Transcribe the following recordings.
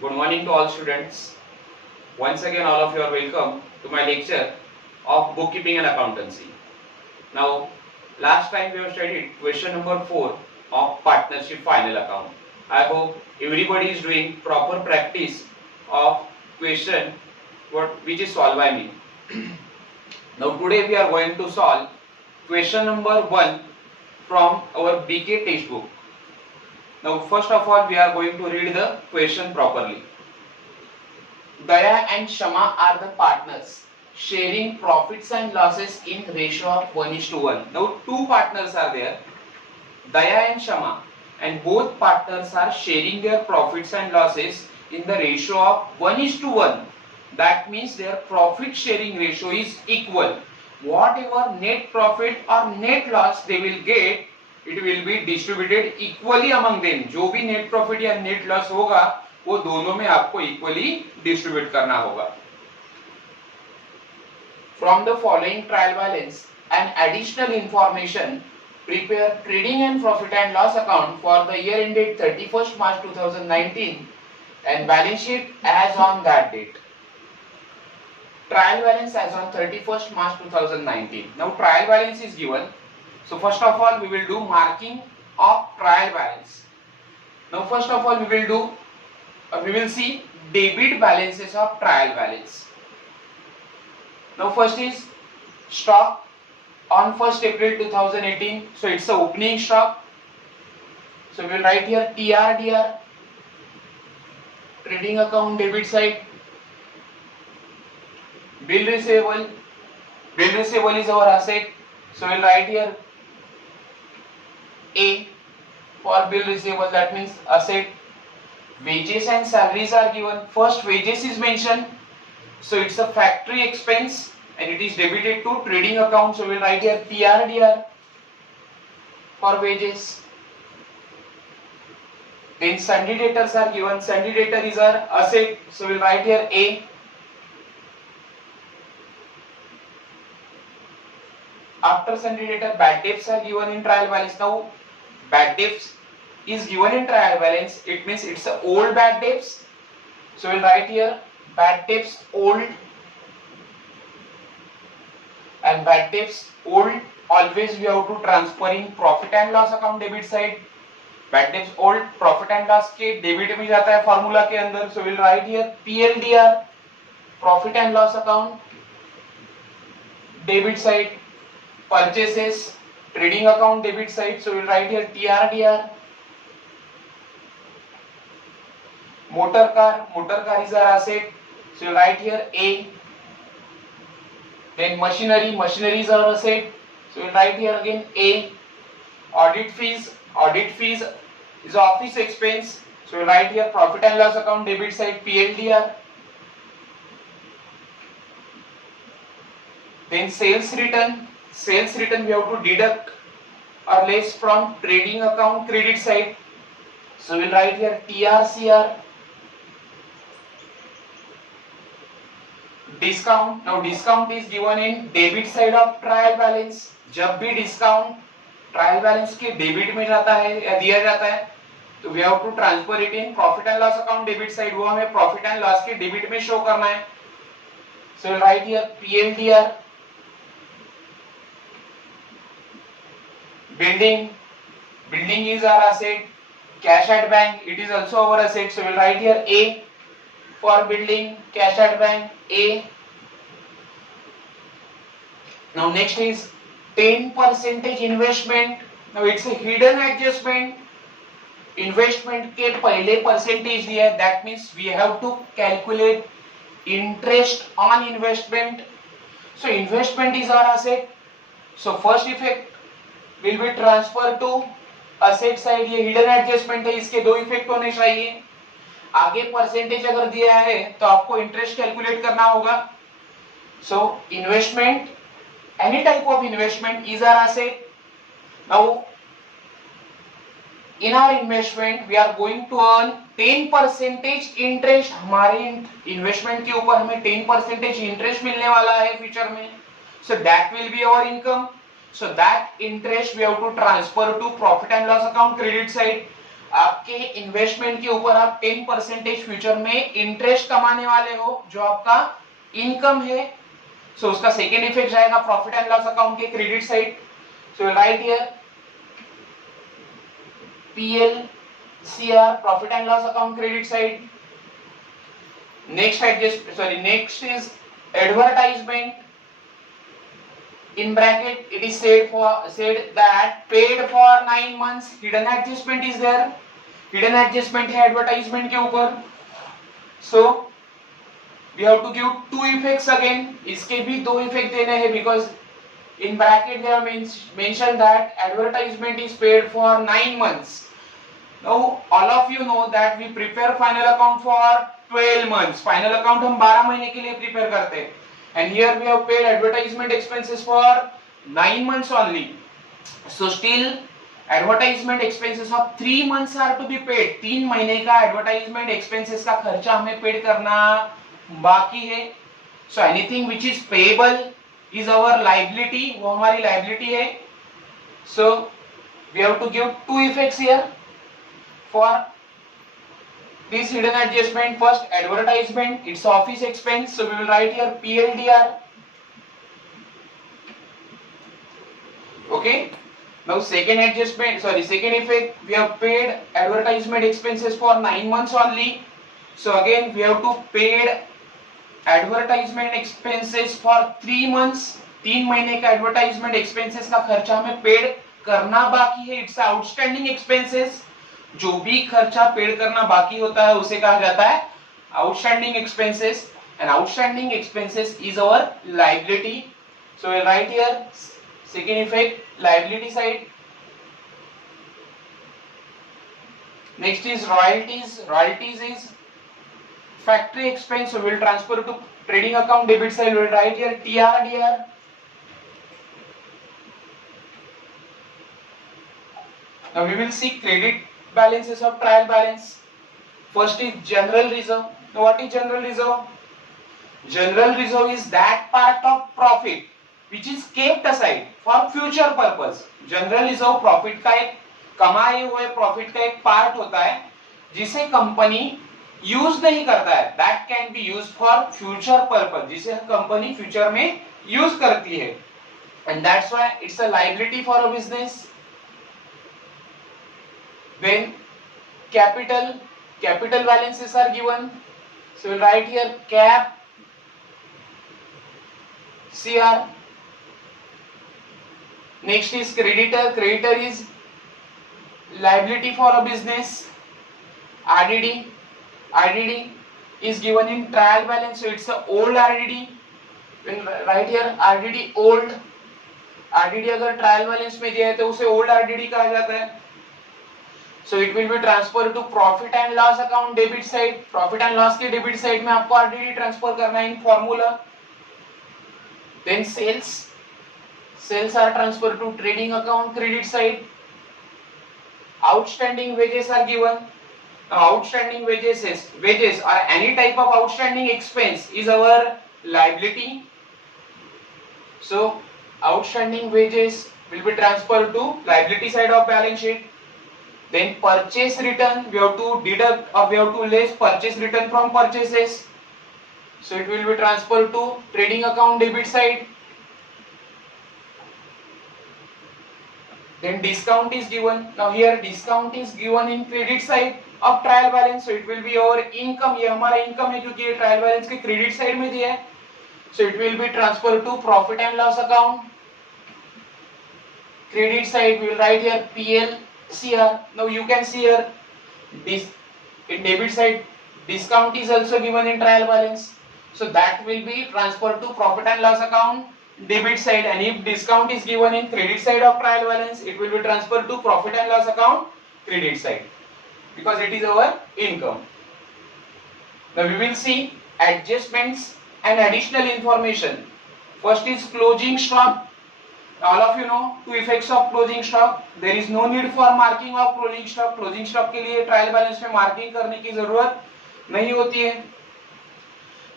Good morning to all students. Once again, all of you are welcome to my lecture of bookkeeping and accountancy. Now, last time we have studied question number 4 of partnership final account. I hope everybody is doing proper practice of question which is solved by me. Now, today we are going to solve question number 1 from our BK textbook. Now, first of all, we are going to read the question properly. Daya and Shama are the partners, sharing profits and losses in ratio of 1:1. Now, two partners are there, Daya and Shama, and both partners are sharing their profits and losses in the ratio of 1:1. That means their profit sharing ratio is equal. Whatever net profit or net loss they will get, it will be distributed equally among them. जो भी net profit या net loss होगा वो दोनों में आपको equally distribute करना होगा. From the following trial balance and additional information, prepare trading and profit and loss account for the year ended 31st March 2019 and balance sheet as on that date. Trial balance as on 31st March 2019. Now trial balance is given. So first of all we will do marking of trial balance. Now first of all we will see debit balances of trial balance. Now first is stock on 1st April 2018. So it's the opening stock. So we will write here TRDR, trading account debit side. Bill receivable is our asset. So we will write here A for bill receivable, that means asset. Wages and salaries are given. First wages is mentioned, so it's a factory expense and it is debited to trading account. So we will write here TRDR for wages. Then sundry debtors are given. Sundry debtor is our asset, so we will write here A. After sundry debtor, bad debts are given in trial balance. Now bad debts is given in trial balance, it means it's a old bad debts. So we'll write here bad debts old, and bad debts old always we have to transfer in profit and loss account debit side. Bad debts old profit and loss के debit में जाता है formula के अंदर. So we'll write here PLDR profit and loss account debit side. Purchases trading account debit side, so we'll write here TRDR. Motor car is our asset, so we'll write here A. Then machinery is our asset, so we'll write here again A. Audit fees is office expense, so we'll write here profit and loss account debit side PLDR. Then sales return we have to deduct or less from trading account credit side, so we'll write here TRCR. Discount, now discount is given in debit side of trial balance. जब भी discount trial balance के debit में जाता है या दिया जाता है तो we have to transfer it in profit and loss account debit side. वो हमें profit and loss के debit में show करना है, so we'll write here PLDR. Building is our asset. Cash at bank, it is also our asset, so we'll write here A for building. Cash at bank A. Now next is 10% investment. Now it's a hidden adjustment. Investment के पहले percentage दिया है, that means we have to calculate interest on investment. So investment is our asset, so first effect will be transfer to asset side. ये hidden adjustment है, इसके दो effect होने चाहिए. आगे परसेंटेज अगर दिया है तो आपको इंटरेस्ट कैलकुलेट करना होगा. So investment, any type of investment is our asset. Now in our investment we are going to earn 10% interest. हमारे इन्वेस्टमेंट के ऊपर हमें 10% इंटरेस्ट मिलने वाला है फ्यूचर में. So that will be our income. So that interest we have to transfer to profit and loss account credit side. आपके investment के ऊपर आप 10% फ्यूचर में इंटरेस्ट कमाने वाले हो, जो आपका इनकम है। सो उसका सेकेंड इफेक्ट जाएगा प्रॉफिट एंड लॉस अकाउंट के credit side. So right here PL CR profit and loss account credit side. Next is advertisement. In bracket, it is said that paid for 9 months. Hidden adjustment is there. Hidden adjustment है advertisement के ऊपर. So we have to give two effects again. इसके भी दो effect देने हैं because in bracket they have mentioned that advertisement is paid for 9 months. Now all of you know that we prepare final account for 12 months. Final account हम 12 महीने के लिए prepare करते हैं. And here we have paid advertisement expenses for 9 months only. So still advertisement expenses of 3 months are to be paid. 3 महीने का advertisement expenses का खर्चा हमें पेड करना बाकी है. So anything which is payable is our liability. वो हमारी liability है. So we have to give two effects here for this hidden adjustment. First, advertisement, it's office expense, so we will write here PLDR. Okay. Now second effect, we have paid advertisement expenses for 9 months only. So again we have to paid advertisement expenses for 3 months. 3 महीने का advertisement expenses का खर्चा हमें paid करना बाकी है. It's outstanding expenses. जो भी खर्चा पेड करना बाकी होता है उसे कहा जाता है outstanding expenses. And outstanding expenses is our liability. So we write here second effect liability side. Next is royalties. Royalties is factory expense, so we will transfer to trading account debit side. We will write here TRDR. Now we will see credit balances of trial balance. First is general reserve. Now what is general reserve? General reserve is that part of profit which is kept aside for future purpose. General reserve profit का एक कमाए हुए profit का एक part होता है जिसे company use नहीं करता है. That can be used for future purpose, जिसे कंपनी फ्यूचर में यूज करती है. And that's why it's a liability for a business. When capital balances are given, so we'll write here cap CR. Next is creditor. Creditor is liability for a business. RDD is given in trial balance, so it's a old RDD. We'll write here RDD old. RDD अगर trial balance में दिया है तो उसे old RDD कहा जाता है. So it will be transferred to profit and loss account debit side. Profit and loss के debit side में आपको RDD transfer करना है in formula. Then sales are transferred to trading account credit side. Outstanding wages are given. Now outstanding wages or any type of outstanding expense is our liability. So outstanding wages will be transferred to liability side of balance sheet. Then purchase return, we have to deduct or we have to less purchase return from purchases. So it will be transferred to trading account debit side. Then discount is given. Now here discount is given in credit side of trial balance. So it will be our income. ये हमारा income है क्योंकि ये trial balance के credit side में दिया है. So it will be transferred to profit and loss account. Credit side we will write here PL. CR. Now you can see here this in debit side discount is also given in trial balance, so that will be transferred to profit and loss account debit side. And if discount is given in credit side of trial balance, it will be transferred to profit and loss account credit side because it is our income. Now we will see adjustments and additional information. First is closing stock. All of you know two effects of closing stock. There is no need for marking of closing stock. Closing stock के लिए trial balance में marking करने की जरूरत नहीं होती है.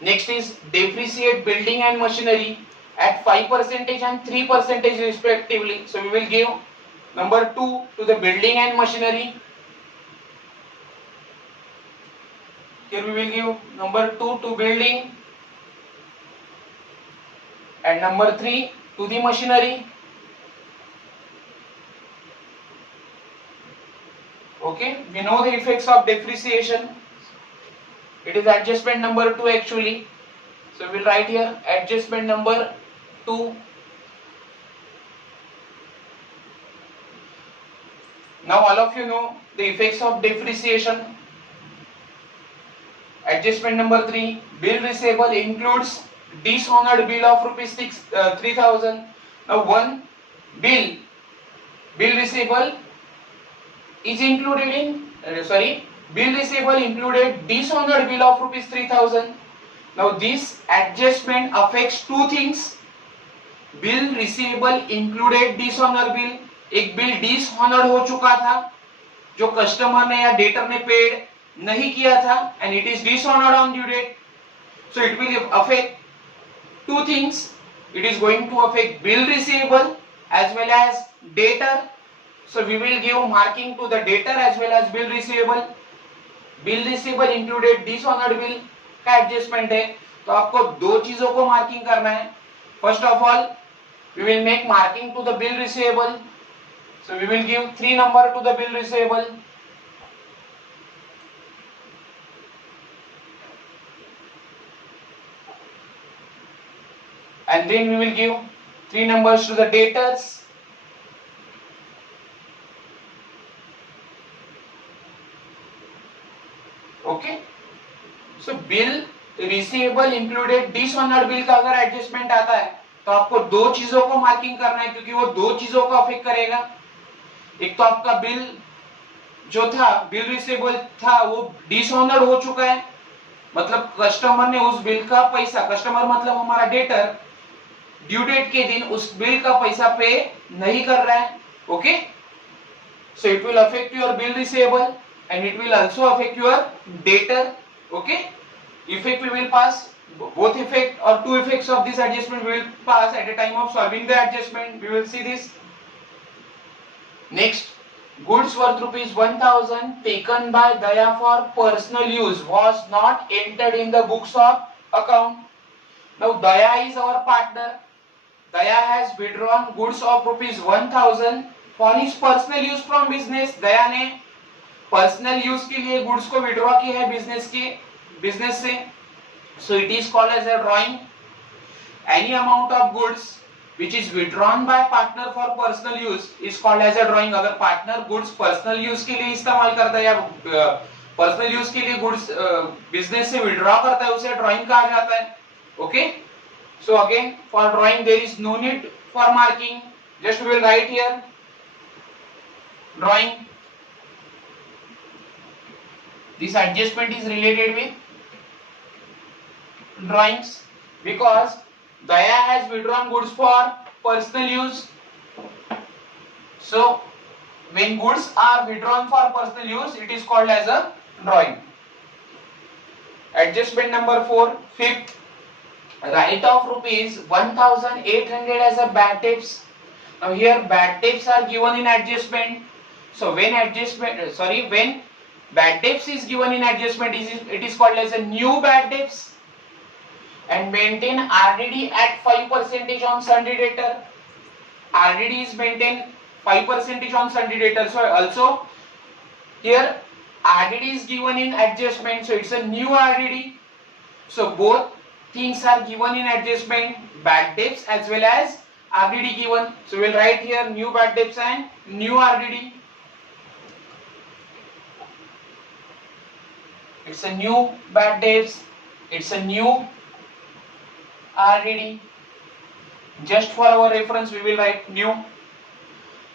Next is depreciate building and machinery at 5% and 3% respectively. So we will give number 2 to the building and machinery. Here we will give number 2 to building and number 3 to the machinery. Okay, we know the effects of depreciation. It is adjustment number 2 actually. So we will write here adjustment number 2. Now all of you know the effects of depreciation. Adjustment number 3, bill receivable includes dishonored bill of rupees 3,000. Now one bill receivable is included in bill receivable included dishonored bill of rupees 3,000. Now this adjustment affects two things. Bill receivable included dishonour bill, एक bill dishonoured हो चुका था जो customer ने या debtor ने paid नहीं किया था and it is dishonoured on due date. So it will affect two things. It is going to affect bill receivable as well as debtor. So we will give marking to the debtor as well as bill receivable. Bill receivable included dishonored bill का adjustment है, तो आपको दो चीजों को marking करना है. First of all we will make marking to the bill receivable. So we will give 3 number to the bill receivable. And then we will give 3 numbers to the debtors. Okay. So bill receivable included dishonored bill का अगर adjustment आता है तो आपको दो चीजों को marking करना है क्योंकि वो दो चीजों को अफेक्ट करेगा. एक तो आपका बिल जो था बिल रिसीवेबल था वो डिसऑनर्ड हो चुका है, मतलब कस्टमर ने उस बिल का पैसा, कस्टमर मतलब हमारा डेटर, ड्यू डेट के दिन उस बिल का पैसा पे नहीं कर रहा है. Okay, so it will affect your bill receivable and it will also affect your debtor. Okay, effect we will pass both effect or two effects of this adjustment we will pass at a time of solving the adjustment. We will see this. Next, goods worth rupees 1,000 taken by Daya for personal use was not entered in the books of account. Now Daya is our partner. Daya has withdrawn goods of rupees 1,000 for his personal use from business. Daya ने personal use के लिए goods को withdraw किया है business से. So it is called as a drawing. Any amount of goods which is withdrawn by partner for personal use is called as a drawing. अगर partner goods personal use के लिए इस्तेमाल करता है या पर्सनल यूज के लिए गुड्स बिजनेस से विड्रॉ करता है उसे ड्राइंग कहा जाता है. Okay, so again for drawing there is no need for marking, just we will write here drawing. This adjustment is related with drawings because Daya has withdrawn goods for personal use. So when goods are withdrawn for personal use, it is called as a drawing. Adjustment number 4, fifth, write off rupees 1,800 as a bad debts. Now here bad debts are given in adjustment. So when bad debts is given in adjustment, it is called as a new bad debts and maintain RDD at 5% on sundry debtor. RDD is maintained 5% on sundry debtor. So also here RDD is given in adjustment, so it's a new RDD. So both things are given in adjustment, bad debts as well as RDD given. So we'll write here new bad debts and new RDD. It's a new bad debts, it's a new RDD. Just for our reference we will write new.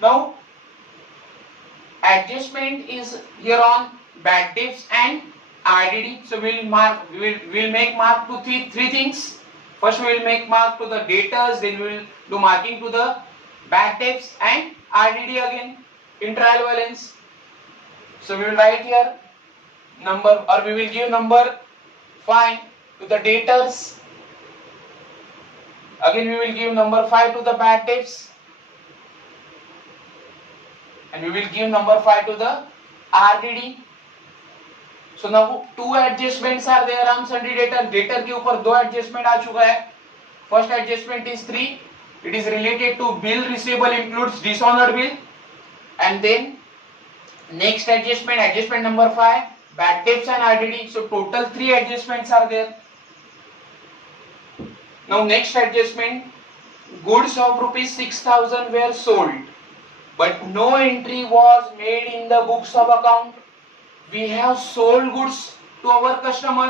Now adjustment is here on bad debts and RDD. So we will make mark to three things. First we will make mark to the debtors, then we will do marking to the bad debts and RDD again in trial balance. So we will write here number, or we will give number 5 to the debtors. Again we will give number 5 to the bad debts and we will give number 5 to the RDD. So now two adjustments are there on sundry debtor. Debtor के ऊपर दो adjustment आ चुका है. First adjustment is 3. It is related to bill receivable includes dishonoured bill. And then next adjustment, adjustment number 5, bad debts and RDD. So total 3 adjustments are there. Now next adjustment, goods of rupees 6,000 were sold, but no entry was made in the books of account. We have sold goods to our customer,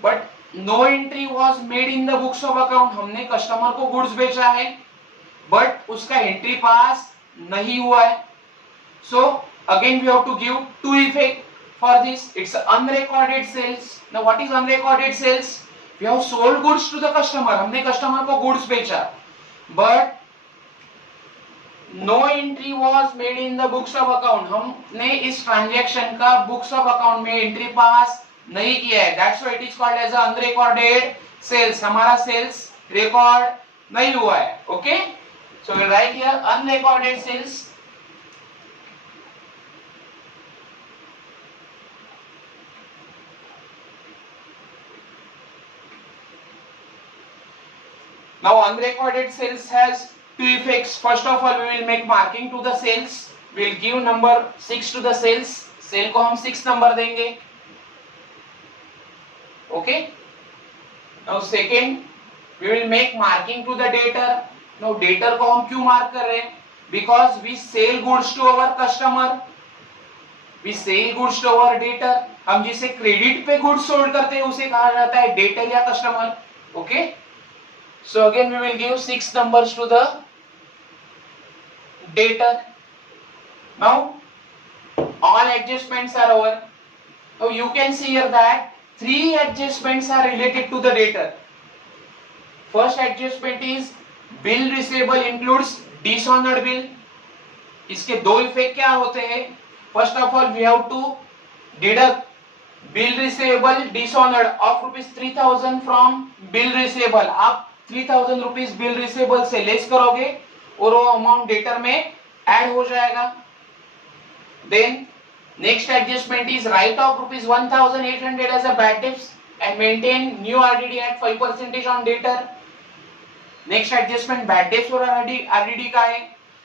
but no entry was made in the books of account. हमने customer को goods बेचा है, but उसका entry पास नहीं हुआ है. So again we have to give two effect for this. It's unrecorded sales. Now what is unrecorded sales? We have sold goods to the customer. हमने customer को गुड्स बेचा, but no entry was made in the books of account. हमने इस transaction का books of account में entry पास नहीं किया है. That's why it is called as unrecorded sales. हमारा सेल्स रिकॉर्ड नहीं हुआ है. Okay? So we write here unrecorded sales. Now unrecorded sales has two effects. First of all, we will make marking to the sales. We will give number 6 to the sales. Cell को हम 6 number देंगे. Okay. Now second, we will make marking to the debtor. Now debtor को हम क्यों mark कर रहे हैं? Because we sell goods to our customer. We sell goods to our debtor. हम जिसे क्रेडिट पे गुड्स सोल्ड करते हैं उसे कहा जाता है डेटर या customer. Okay. So again we will give 6 numbers to the debtor. Now all adjustments are over. Now you can see here that 3 adjustments are related to the debtor. First adjustment is bill receivable includes dishonored bill. इसके दो effect क्या होते हैं? First of all we have to deduct bill receivable dishonored of rupees 3,000 from bill receivable. आप 3,000 rupees bill receivable से less करोगे और वो अमाउंट डेटर में ऐड हो जाएगा. Then next adjustment is write off rupees 1,800 as a bad debts and maintain new RDD at 5% on debtor. Next adjustment bad debts और RDD का है.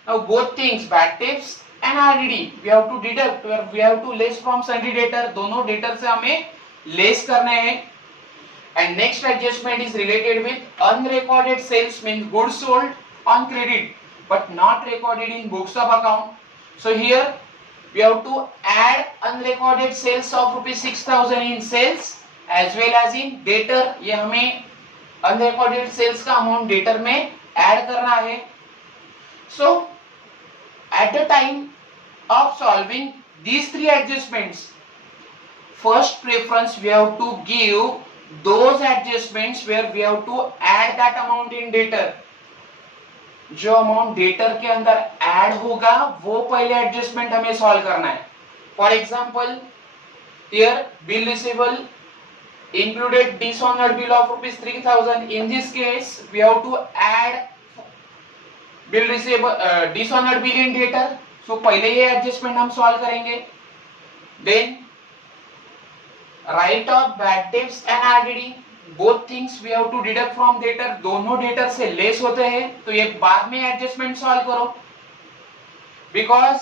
Now both things bad debts and RDD we have to deduct, we have to less from sundry debtor. दोनों debtor से हमें less करने हैं. And next adjustment is related with unrecorded sales, means goods sold on credit but not recorded in books of account. So here we have to add unrecorded sales of rupees 6,000 in sales as well as in debtor. ये हमें unrecorded sales का amount debtor में add करना है. So at the time of solving these 3 adjustments, first preference we have to give those adjustments where we have to add that amount in debtor. जो amount debtor के अंदर add होगा वो पहले adjustment हमें सॉल्व करना है. For example here bill receivable included dishonored bill of rupees 3,000. In this case we have to add bill receivable dishonored bill in debtor. So पहले ये एडजस्टमेंट हम सॉल्व करेंगे. Then write off bad debts and RDD, both things we have to deduct from debtor. दोनों debtor से less होते हैं तो ये बाद में एडजस्टमेंट सॉल्व करो. Because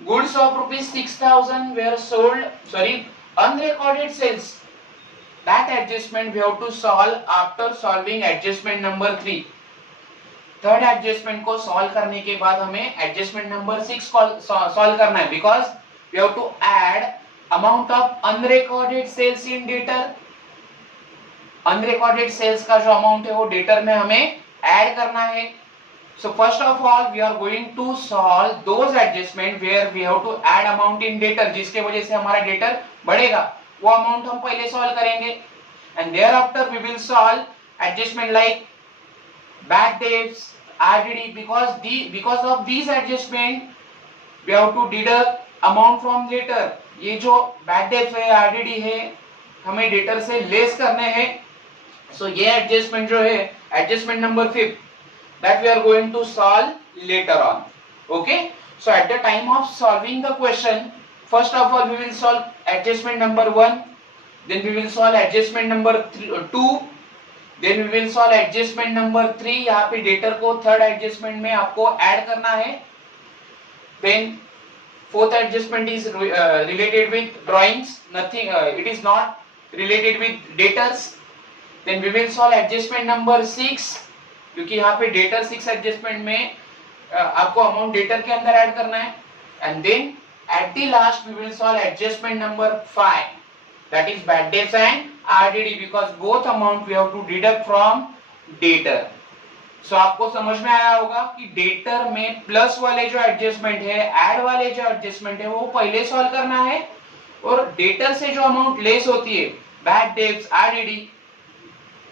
goods of rupees 6,000 were sold, sorry unrecorded sales, that adjustment we have to solve after solving adjustment number 3. Third adjustment को सॉल्व करने के बाद हमें एडजस्टमेंट नंबर 6 सॉल्व करना है. Because we have to add amount of unrecorded sales in debtor. unrecorded sales का जो amount है वो debtor में हमें add करना है. So first of all we are going to solve those adjustment where we have to add amount in debtor, जिसके वजह से हमारा debtor बढ़ेगा. वो amount हम पहले solve करेंगे and thereafter we will solve adjustment like bad debts, RDD. because of these adjustment we have to deduct amount from debtor. ये जो बैड डेब्ट्स है, आरडीडी है, हमें डेटर से लेस करने हैं. सो ये एडजस्टमेंट जो है adjustment number 5 that we are going to solve later on. Okay. So at the time of solving the question first of all we will solve adjustment number 1, then we will solve adjustment number 2, then we will solve adjustment number 3. यहाँ पे debtor को third adjustment में आपको add करना है. Then fourth adjustment is related with drawings, nothing, it is not related with daters. Then we will solve adjustment number 6, क्योंकि यहाँ पे डेटर 6 एडजस्टमेंट में आपको अमाउंट डेटर के अंदर ऐड करना है. And then at the last we will solve adjustment number 5, that is bad debts and RDD, because both amount we have to deduct from debtor. So आपको समझ में आया होगा कि डेटर में प्लस वाले जो एडजस्टमेंट है, ऐड वाले जो एडजस्टमेंट है वो पहले सॉल्व करना है, और डेटर से जो अमाउंट लेस होती है, bad debts, RDD,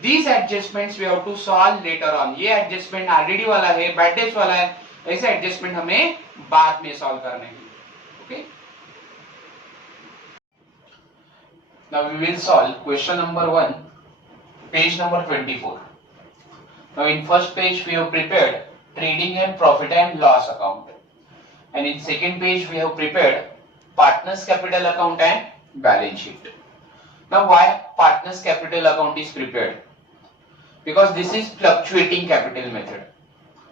these adjustments we have to solve later on. ये एडजस्टमेंट आरडीडी वाला है, बैड डेब्ट्स वाला है, ऐसे एडजस्टमेंट हमें बाद में सॉल्व करने हैं. Okay, now we will solve question number 1, page number 24. Now in first page we have prepared trading and profit and loss account, and in second page we have prepared partners capital account and balance sheet. Now why partners capital account is prepared? Because this is fluctuating capital method.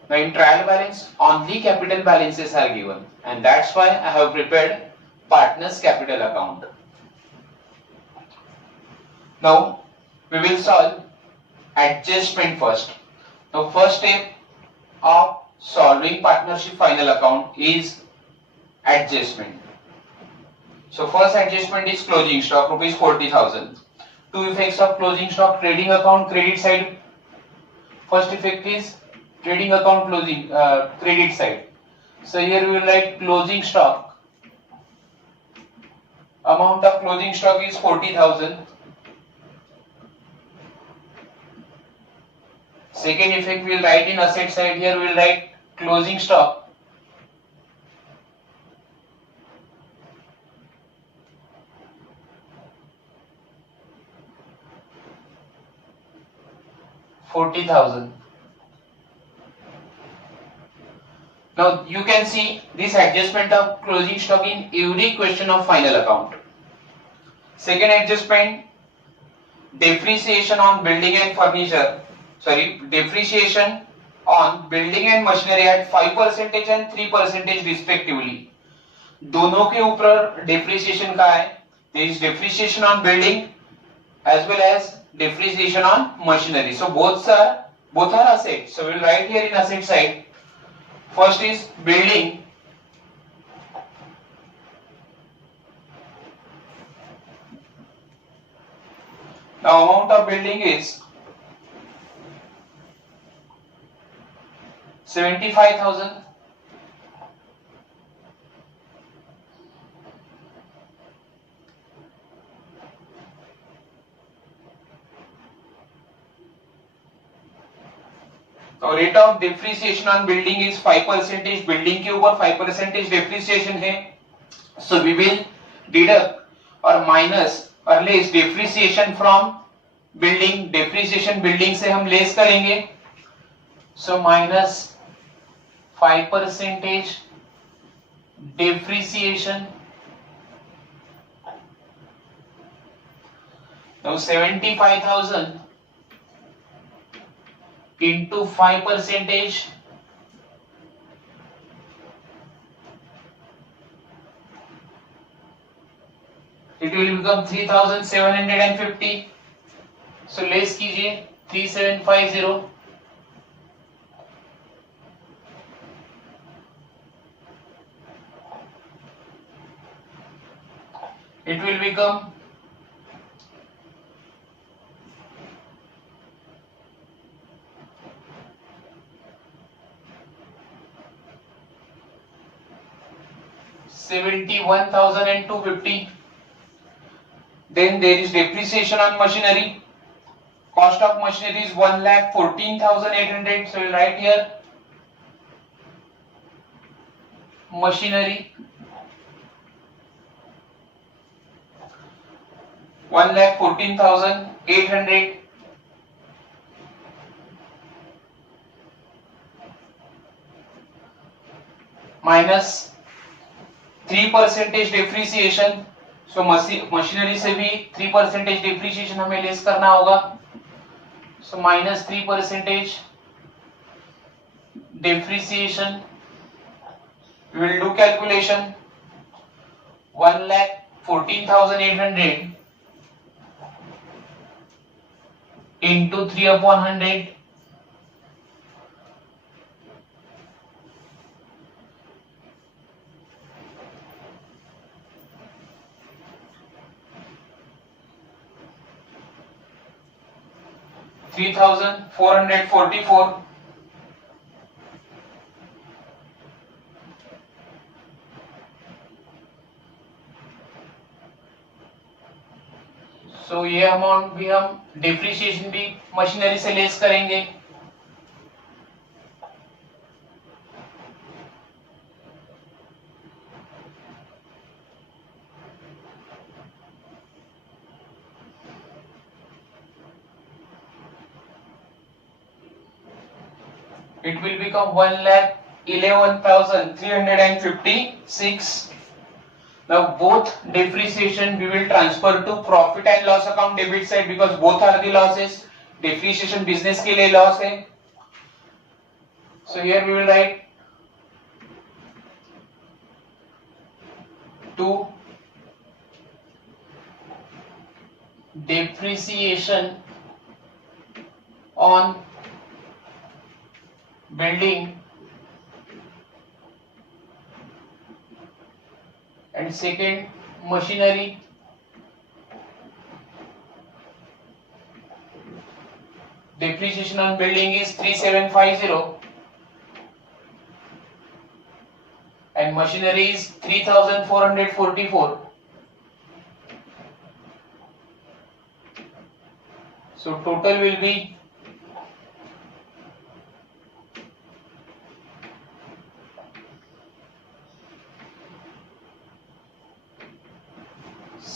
Now in trial balance only capital balances are given, and that's why I have prepared partners capital account. Now we will solve adjustment first. The first step of solving partnership final account is adjustment. So first adjustment is closing stock rupees 40,000. Two effects of closing stock: trading account credit side. First effect is trading account closing credit side. So here we will write closing stock. Amount of closing stock is 40,000. Second effect we will write in asset side. Here we will write closing stock. $40,000. Now you can see this adjustment of closing stock in every question of final account. Second adjustment, depreciation on building and furniture. Depreciation on building and machinery at 5% and 3% respectively. दोनों के ऊपर depreciation का है. There is depreciation on building as well as depreciation on machinery. So both are assets. So we will write here in asset side. First is building. Now amount of building is 75,000. Now rate of depreciation on building is 5%. Building के ऊपर 5% depreciation है. So we will deduct or minus or less depreciation from building. Depreciation building से हम less करेंगे. So minus 5% depreciation. Now 75,000 into 5%. It will become 3,750. So less कीजिए 3,750. It will become 71,250. Then there is depreciation on machinery. Cost of machinery is 1,14,800. So we will write here machinery 1,14,800 minus 3% depreciation, so machinery से भी 3% depreciation हमें less करना होगा, सो -3% depreciation. We will do calculation. 1,14,800 into 3/100. $3,444. सो ये amount भी हम depreciation भी machinery से लेस करेंगे। It will become 1,11,356. Now both depreciation we will transfer to profit and loss account debit side because both are the losses. Depreciation business के लिए loss है. So here we will write 2 depreciation on building and second machinery. Depreciation on building is 3,750 and machinery is 3,444. So total will be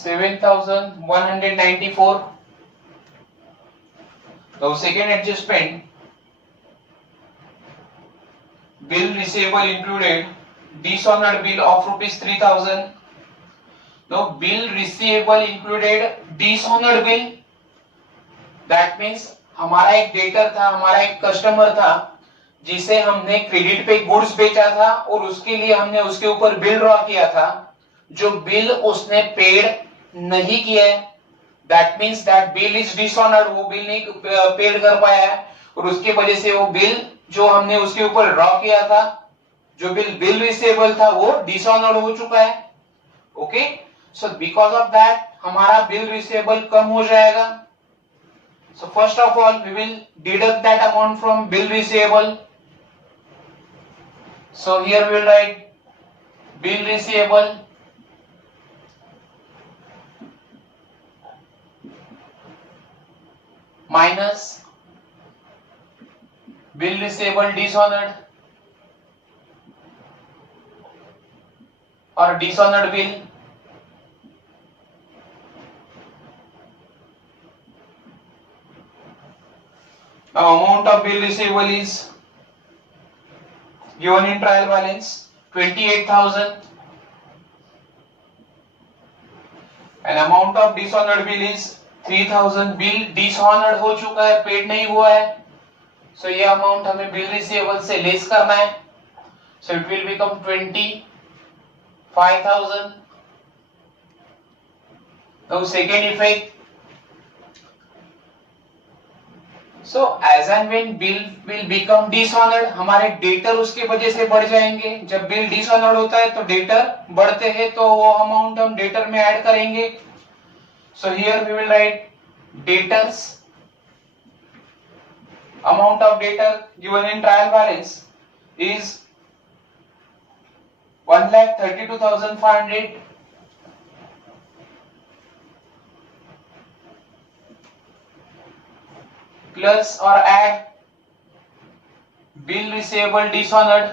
7,194. Now second adjustment, bill receivable included dishonored bill of ₹3,000. Now bill receivable included dishonored bill. That means हमारा एक debtor था, हमारा एक customer था जिसे हमने credit पे goods बेचा था और उसके लिए हमने उसके ऊपर बिल ड्रॉ किया था। जो बिल उसने पेड नहीं किया है, that means that bill is dishonoured, वो बिल नहीं पेड कर पाया है और उसकी वजह से वो बिल जो हमने उसके ऊपर ड्रॉ किया था, जो बिल रिसीवेबल था वो डिसऑनर्ड हो चुका है। Okay, so because of that हमारा बिल रिसीवेबल कम हो जाएगा। So first of all we will deduct that amount from bill receivable. So here we will write bill receivable minus bill receivable dishonored or dishonored bill. Now amount of bill receivable is given in trial balance 28,000 and amount of dishonored bill is 3,000. Bill dishonoured हो चुका है, paid नहीं हुआ है, सो ये amount हमें bill receivable से less करना है। So it will become 25,000. Now second effect, so as and when bill will become dishonoured, हमारे डेटर उसके वजह से बढ़ जाएंगे। जब बिल डिसऑनर्ड होता है तो डेटर बढ़ते हैं, तो वो अमाउंट हम डेटर में ऐड करेंगे। So here we will write debtors, amount of debtor given in trial balance is 1,32,500 plus or add bill receivable dishonored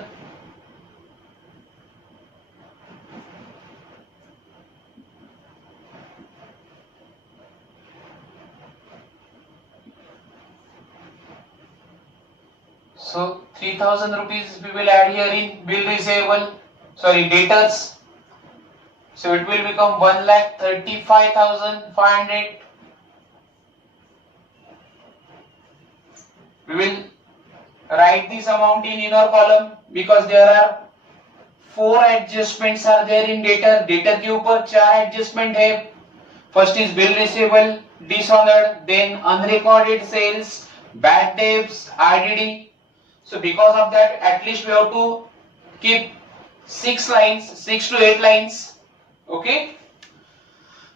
So 3,000 rupees we will add here in bill receivable, sorry debtors, So it will become 1,35,500. We will write this amount in inner column because there are 4 adjustments are there in debtor. Debtor के ऊपर 4 adjustment है. First is bill receivable, dishonored, then unrecorded sales, bad debts, RDD. So because of that, at least we have to keep 6 lines, 6 to 8 lines. Okay.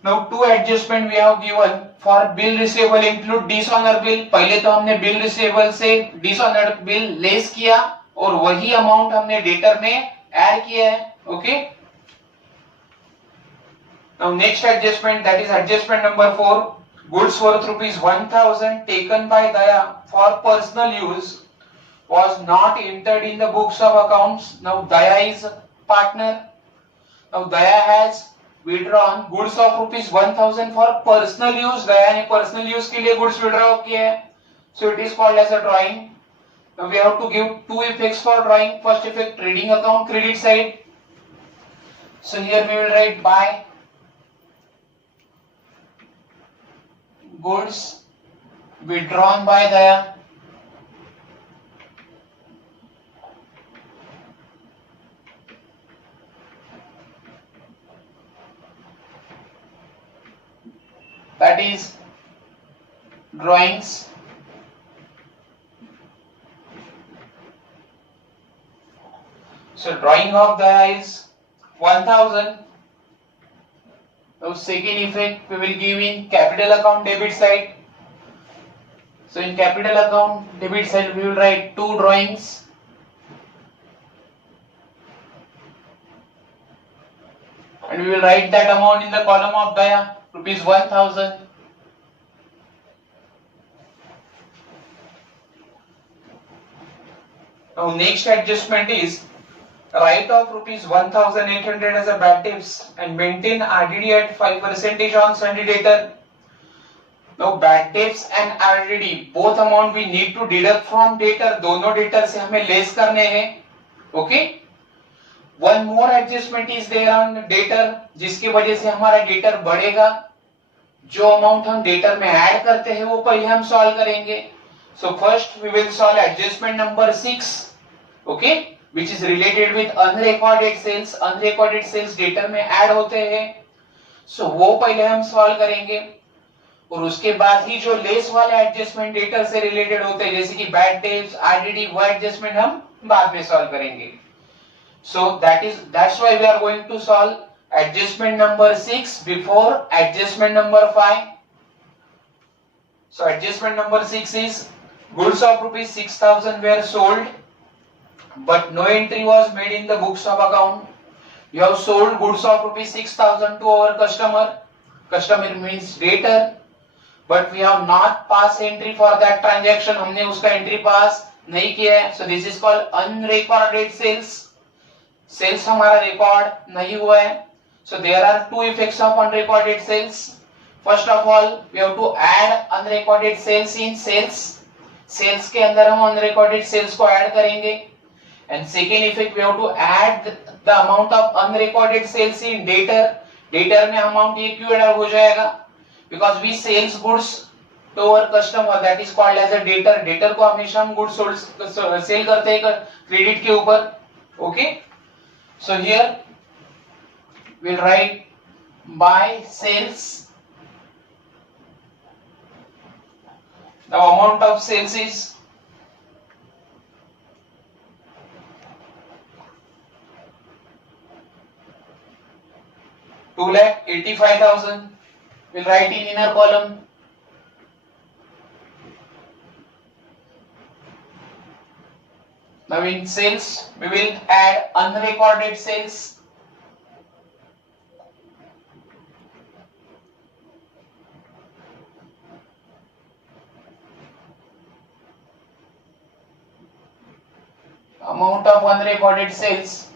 Now 2 adjustment we have given for bill receivable include dishonor bill. पहले तो हमने bill receivable से dishonor bill less किया और वही amount हमने debtor में add किया है. Okay. Now next adjustment, that is adjustment number 4. Goods worth rupees 1,000 taken by Daya for personal use was not entered in the books of accounts. Now Daya is partner. Now Daya has withdrawn goods of rupees 1,000 for personal use. Daya ने personal use के लिए goods withdraw किया है. So it is called as a drawing. Now we have to give 2 effects for drawing. First effect, trading account credit side. So here we will write buy goods withdrawn by Daya. That is drawings. So drawing of Daya is 1,000. Now second effect we will give in capital account debit side. So in capital account debit side we will write 2 drawings. And we will write that amount in the column of Daya, rupees 1,000. Now next adjustment is write off rupees 1,800 as a bad debts and maintain RDD at 5% on sundry debtor. Now bad debts and RDD both amount we need to deduct from debtor. दोनों debtor से हमें less करने हैं. Okay. One more adjustment is there on debtor जिसकी वजह से हमारा debtor बढ़ेगा. जो amount हम debtor में add करते हैं वो पहले हम solve करेंगे. So first we will solve adjustment number 6. Okay. Which is related with unrecorded sales. Unrecorded sales debtor में add होते हैं. So वो पहले हम solve करेंगे और उसके बाद ही जो लेस वाले एडजस्टमेंट डेटर से रिलेटेड होते हैं जैसे कि बैड डेब्ट्स, आरडीडी, वो एडजस्टमेंट हम बाद में सॉल्व करेंगे. So that's why we are going to solve adjustment number 6 before adjustment number 5. So adjustment number 6 is goods of rupees 6,000 were sold but no entry was made in the books of account. You have sold goods of rupees 6,000 to our customer. Customer means debtor. But we have not passed entry for that transaction. हमने उसका entry pass नहीं किया है. So this is called unrecorded sales. Sales हमारा record नहीं हुआ है. So there are 2 effects of unrecorded sales. First of all, we have to add unrecorded sales in sales. Sales के अंदर हम unrecorded sales को add करेंगे. And second effect, we have to add the amount of unrecorded sales in debtor. Debtor में amount ये क्यों add हो जाएगा? Because we sales goods to our customer, that is called as a debtor. Debtor को हमेशा हम goods sell करते हैं credit के ऊपर. Okay. So here we'll write buy sales. The amount of sales is 2,85,000. We'll write in inner column. Now in sales, we will add unrecorded sales. Amount of unrecorded sales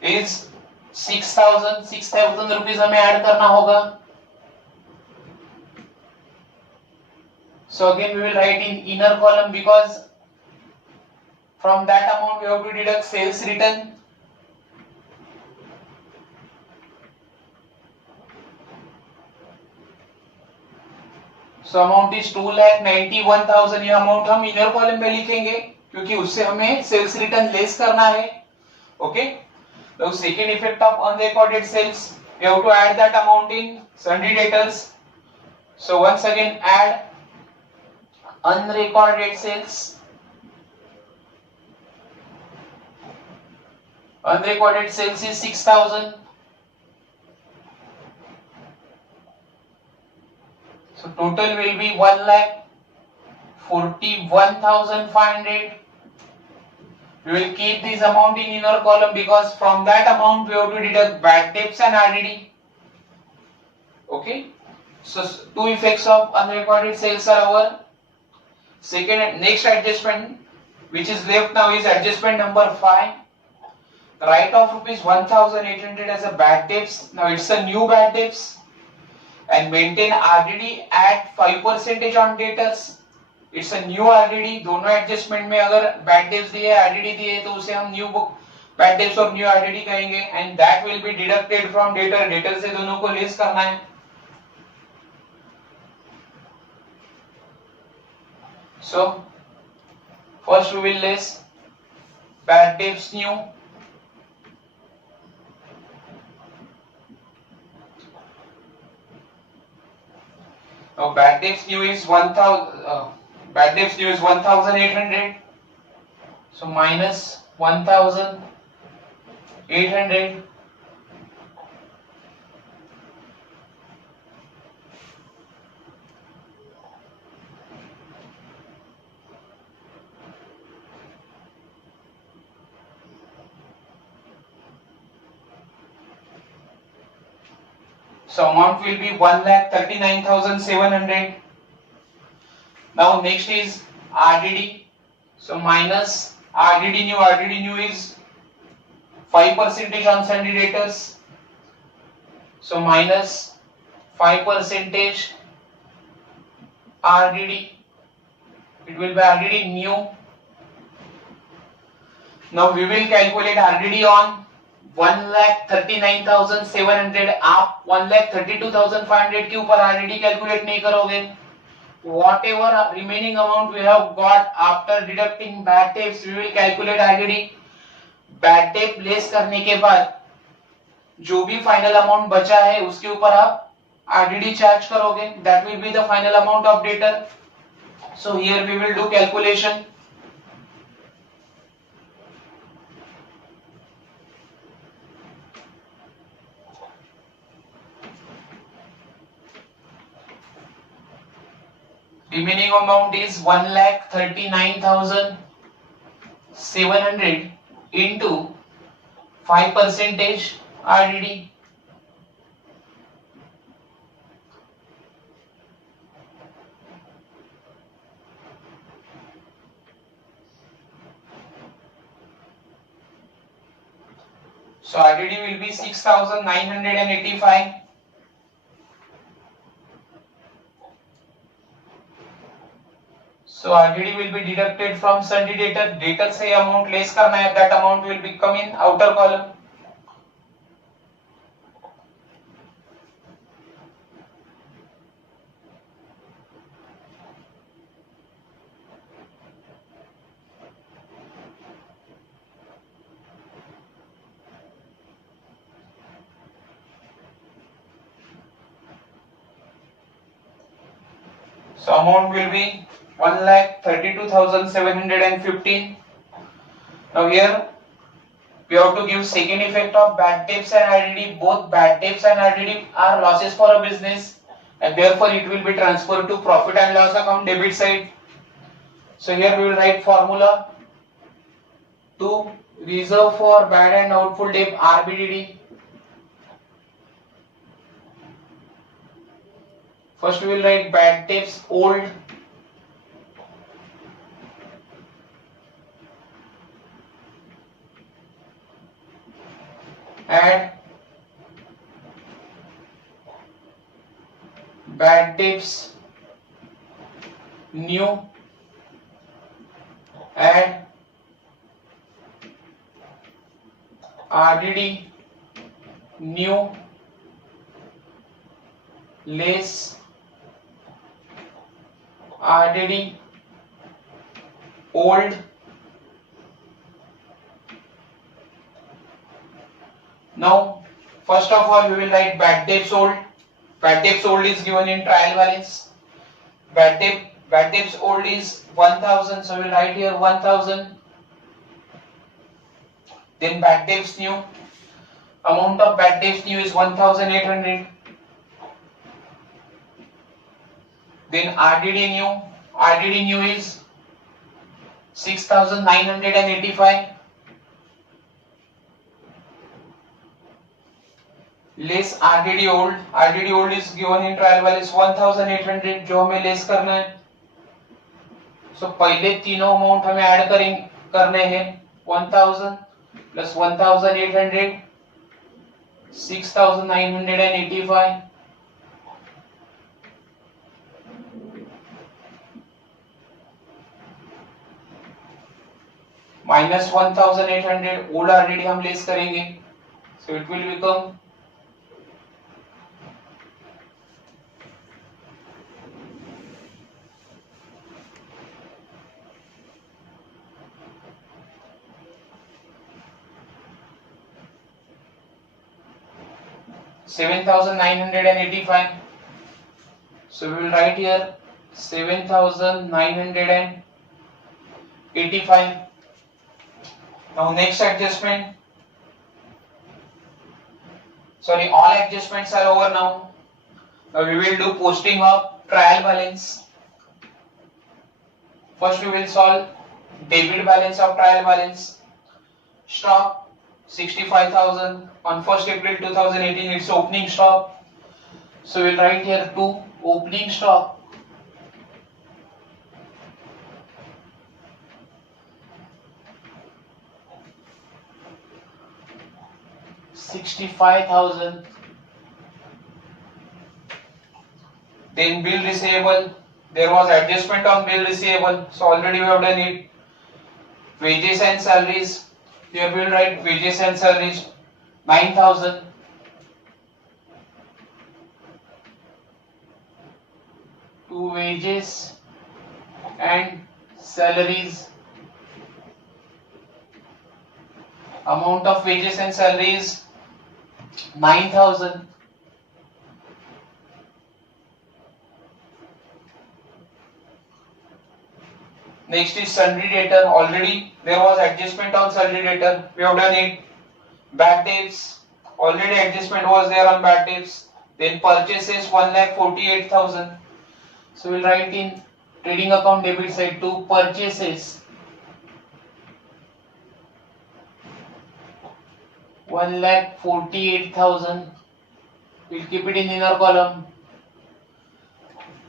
is 6,000. 6,000 rupees हमें add करना होगा. So again we will write in inner column because from that amount we have to deduct sales return. So amount is 2,91,000। ये amount हम inner column में लिखेंगे क्योंकि उससे हमें सेल्स रिटर्न लेस करना है। ओके, तो second effect of unrecorded sales, we have to add that amount in sundry debtors. So once again add unrecorded sales. Unrecorded sales is 6,000. So total will be 1,41,500. We will keep this amount in inner column because from that amount we have to deduct bad debts and RDD. Okay. So two effects of unrecorded sales are over. Second, next adjustment which is left now is adjustment number 5. Write off rupees 1,800 as a bad debts. Now it's a new bad debts. And maintain RDD at 5% on debtors. It's a new RDD. दोनों adjustment में अगर bad debts दिए RDD दिए तो उसे हम new book bad debts और new RDD कहेंगे and that will be deducted from debtor. Debtor से दोनों को लेस करना है। So first we will less bad debts new. Now bad debts new is 1,800. So minus 1,800. So amount will be 1,39,700. Now next is RDD. So minus RDD new. RDD new is 5% on sundry debtors. So minus 5% RDD. It will be RDD new. Now we will calculate RDD on 1,39,700. आप 1,32,500 के ऊपर RDD calculate नहीं करोगे. Whatever remaining amount we have got after deducting bad debts, we will calculate RDD. Bad debt less करने के बाद जो भी फाइनल अमाउंट बचा है उसके ऊपर आप RDD चार्ज करोगे. That will be the final amount of debtor. So here we will do calculation. Remaining amount is 1,39,700 into 5% RDD. So RDD will be 6,985. So RDD will be deducted from sundry debtor. Debtor से amount less करना है. That amount will become in outer column. So amount will be 1,32,715. Now here we have to give second effect of bad debts and RDD. Both bad debts and RDD are losses for a business and therefore it will be transferred to profit and loss account debit side. So here we will write formula to reserve for bad and doubtful debt RBDD. First we will write bad debts old. Add bad debts new. Add RDD new less RDD old. Now first of all we will write bad debts old. Bad debts old is given in trial balance. Bad debts old is 1000, so we will write here 1000. Then bad debts new, amount of bad debts new is 1800. Then RDD new is 6985. Less RDD old is given in trial balance 1800, जो हमें less करना है. सो पहले तीनों amount हमें add करने हैं. 1000 plus 1800, 6985. Minus 1800 old RDD हम लेस करेंगे. सो it will become 7985. So we will write here 7985. Now next adjustment. Sorry, all adjustments are over now. Now we will do posting of trial balance. First we will solve debit balance of trial balance. Stock 65,000 on 1st April 2018, it's opening stock. So we'll write here 2 opening stock. $65,000. Then bill receivable. There was adjustment on bill receivable, so already we have done it. Wages and salaries. Here we will write wages and salaries 9,000. To wages and salaries. Amount of wages and salaries 9,000. Next is sundry debtor. Already there was adjustment on sundry debtor. We have done it. Bad debts. Already adjustment was there on bad debts. Then purchases 1,48,000. So we'll write in trading account debit side to purchases 1,48,000. We'll keep it in inner column.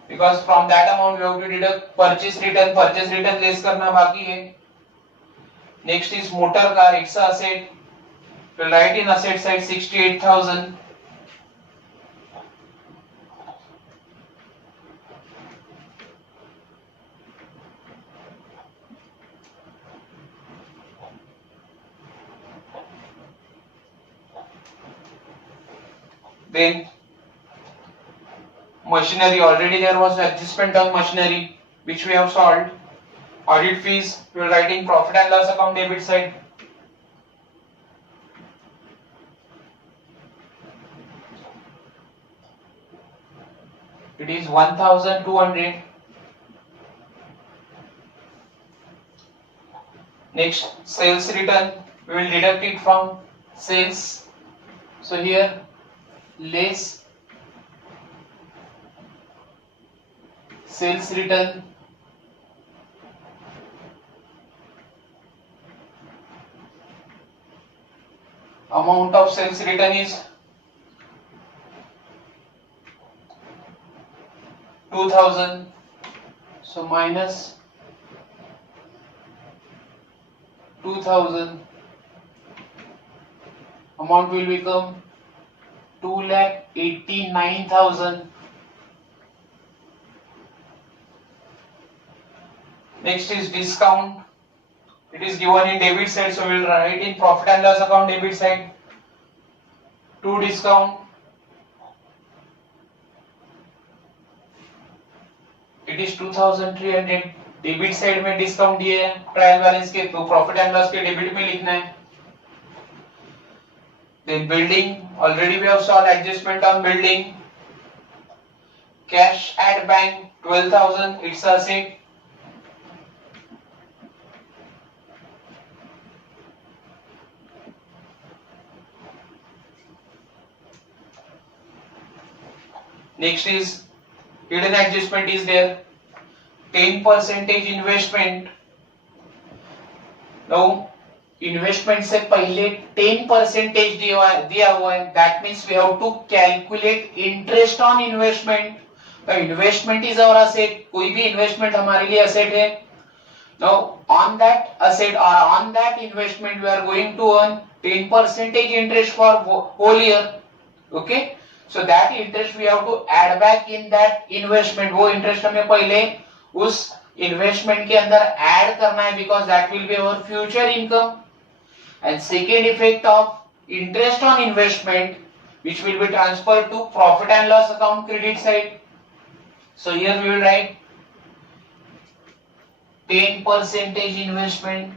Because from that amount we have to deduct purchase return less करना बाकी है. Next is motor car, it's a asset. We'll write in asset side 68,000. Then machinery, already there was adjustment on machinery which we have solved. Audit fees, we are writing profit and loss account debit side. It is 1,200. Next, sales return, we will deduct it from sales. So here less sales return amount of sales return is 2,000. So minus 2,000. Amount will become 2,89,000. Next is discount. It is given in debit side, so we will write in profit and loss account debit side. To discount, it credit is 2300, debit side में discount दिए है trial balance के, तो profit and loss के debit में लिखना है। Then building, already we have saw adjustment on building. Cash at bank 12,000, it's asset. Next is hidden adjustment is there. 10% investment. Now investment से पहले 10% दिया हुआ है, that means we have to calculate interest on investment. The investment is our asset, कोई भी investment हमारे लिए asset है। नाउ ऑन दैट असेट और on that investment we are going to earn 10% interest for whole year. Okay, so that interest we have to add back in that investment. वो interest हमें पहले उस investment के अंदर add करना है, because that will be our future income. And second effect of interest on investment, which will be transferred to profit and loss account credit side. So here we will write 10% investment.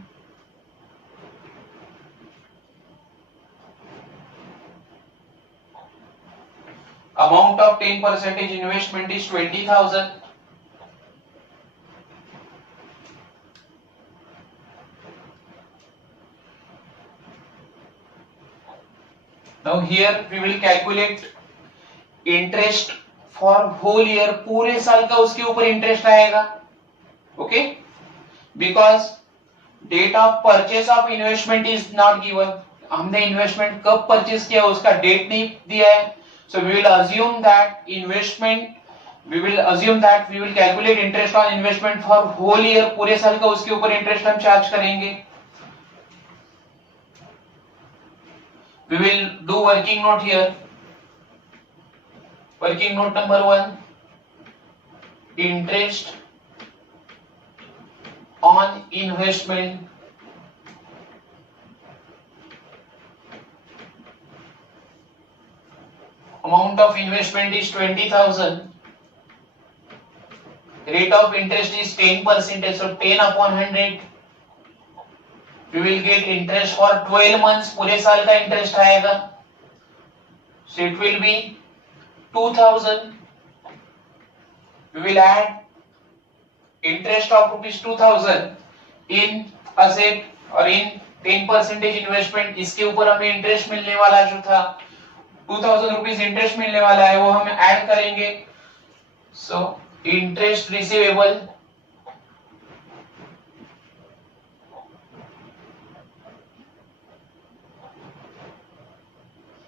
Amount of 10% investment is 20,000. Now here we will calculate interest for whole year, पूरे साल का उसके ऊपर interest आएगा। Okay, because date of purchase of investment is not given, हमने investment कब purchase किया उसका डेट नहीं दिया है। So we will assume that we will calculate interest on investment for whole year, पूरे साल का उसके ऊपर इंटरेस्ट हम चार्ज करेंगे। We will do working note here. Working note number 1, interest on investment. Amount of investment is 20,000. Rate of interest is 10%, so 10 upon 100. We will get interest for 12 months, पूरे साल का इंटरेस्ट आएगा। So it will be 2,000. We will add interest of ₹2,000 in asset और in 10% investment, इसके ऊपर हमें interest मिलने वाला जो था 2,000 रुपीज इंटरेस्ट मिलने वाला है, वो हम ऐड करेंगे। So interest receivable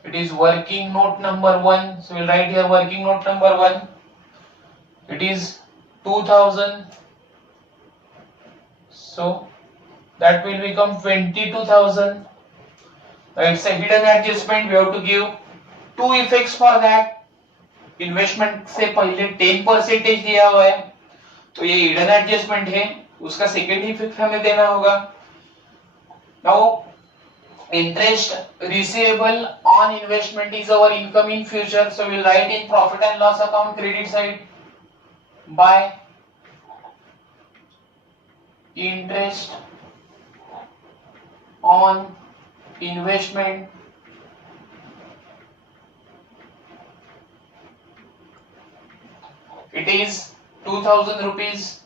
it is working note number 1, so we'll write here working note number 1, it is 2,000, so that will become 22,000. It's a hidden adjustment, we have to give two effects for that. Investment से पहले 10% दिया हुआ है, तो ये hidden adjustment है, उसका second effect हमें देना होगा। Now interest receivable on investment is our income in future, so we'll write in profit and loss account credit side by interest on investment it is 2,000 rupees.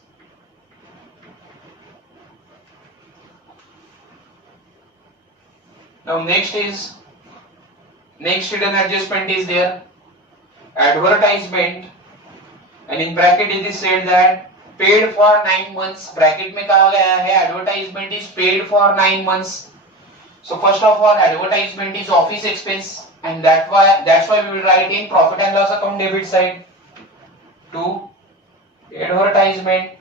Now next hidden adjustment is there, advertisement, and in bracket it is said that paid for 9 months. Bracket में कहा गया है advertisement is paid for 9 months. So first of all advertisement is office expense, and that's why we will write in profit and loss account debit side to advertisement.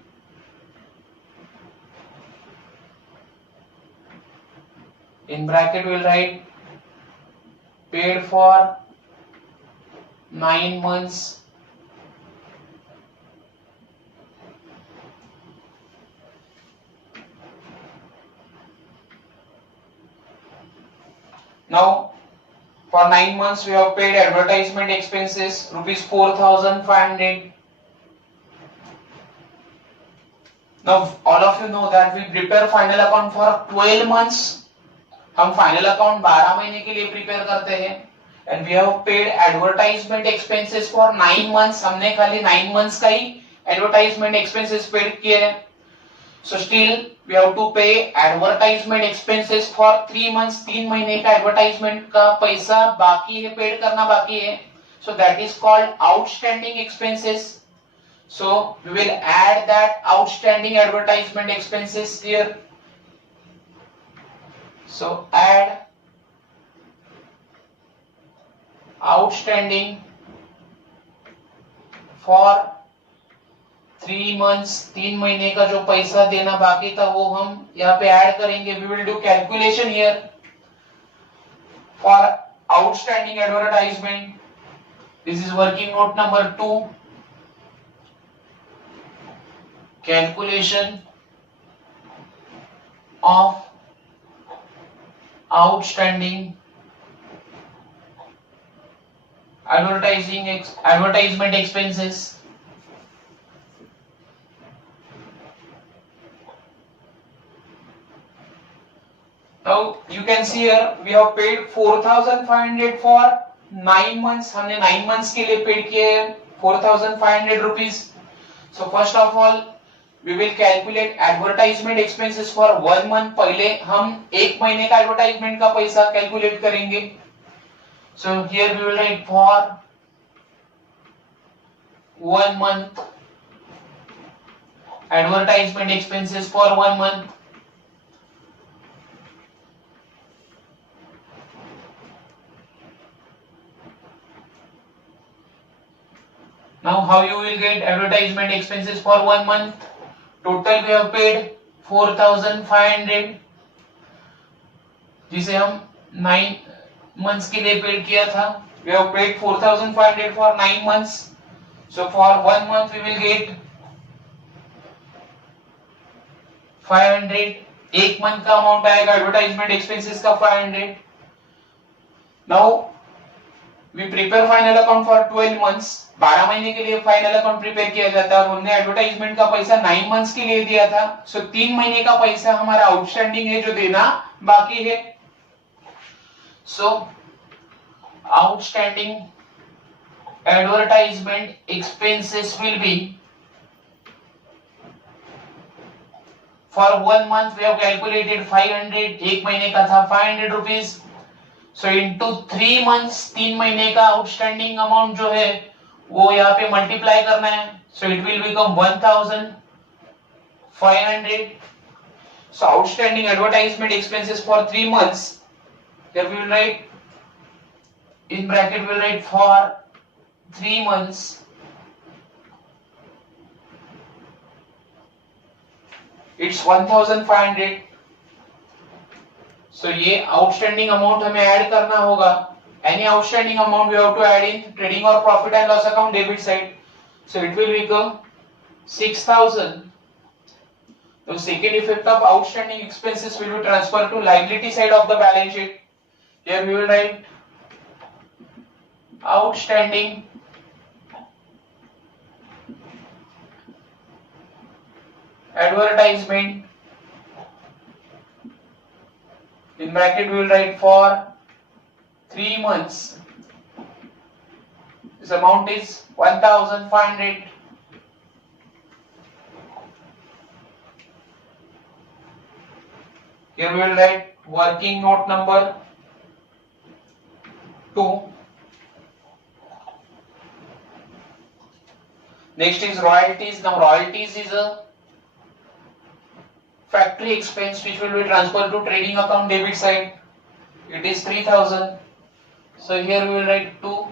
In bracket we will write paid for 9 months. Now for 9 months we have paid advertisement expenses rupees 4,500. Now all of you know that we prepare final account for 12 months. हम final account 12 महीने के लिए prepare करते हैं. And we have paid advertisement expenses for 9 months. हमने खाली 9 months का ही advertisement expenses paid किए हैं. So still we have to pay advertisement expenses for 3 months. 3 महीने का एडवर्टाइजमेंट का पैसा बाकी है, पेड करना बाकी है. So that is called outstanding expenses. So we will add that outstanding advertisement expenses here. So add outstanding for 3 months. 3 महीने का जो पैसा देना बाकी था वो हम यहाँ पे ऐड करेंगे. We will do calculation here for outstanding advertisement. This is working note number 2. Calculation of outstanding advertisement expenses. Now you can see here we have paid 4,500 for 9 months. हमने 9 months के लिए पेड किए हैं 4,500 rupees. So first of all we will calculate advertisement expenses for 1 month. पहले हम 1 महीने का advertisement का पैसा कैलकुलेट करेंगे. So here we will write for 1 month advertisement expenses for 1 month. Now how you will get advertisement expenses for 1 month? Total we have paid 4,500 जिसे हम 9 months के लिए पेड किया था. We have paid 4,500 for 9 months. So for 1 month we will get 500. 1 month का amount आएगा advertisement expenses का 500. Now we prepare final account for 12 months. 12 महीने के लिए फाइनल अकाउंट प्रिपेयर किया जाता है और हमने एडवर्टाइजमेंट का पैसा 9 मंथ्स के लिए दिया था. सो 3 महीने का पैसा हमारा आउटस्टैंडिंग है जो देना बाकी है. So outstanding advertisement expenses will be for 1 month we have calculated 500. 1 महीने का था 500 रुपीस. सो इनटू 3 मंथ्स 3 महीने का आउटस्टैंडिंग अमाउंट जो है वो यहाँ पे मल्टीप्लाई करना है. So it will become 1,500. So outstanding advertisement expenses for 3 months. Here we will write in bracket we will write for 3 months it's 1,500. So ये आउटस्टैंडिंग अमाउंट हमें ऐड करना होगा. Any outstanding amount we have to add in trading or profit and loss account debit side. So it will become 6,000. The second effect of outstanding expenses will be transferred to liability side of the balance sheet. Here we will write outstanding advertisement. In bracket we will write for 3 months. This amount is 1,500. Here we will write working note number 2. Next is royalties. Now royalties is a factory expense which will be transferred to trading account debit side. It is 3,000. So here we will write 2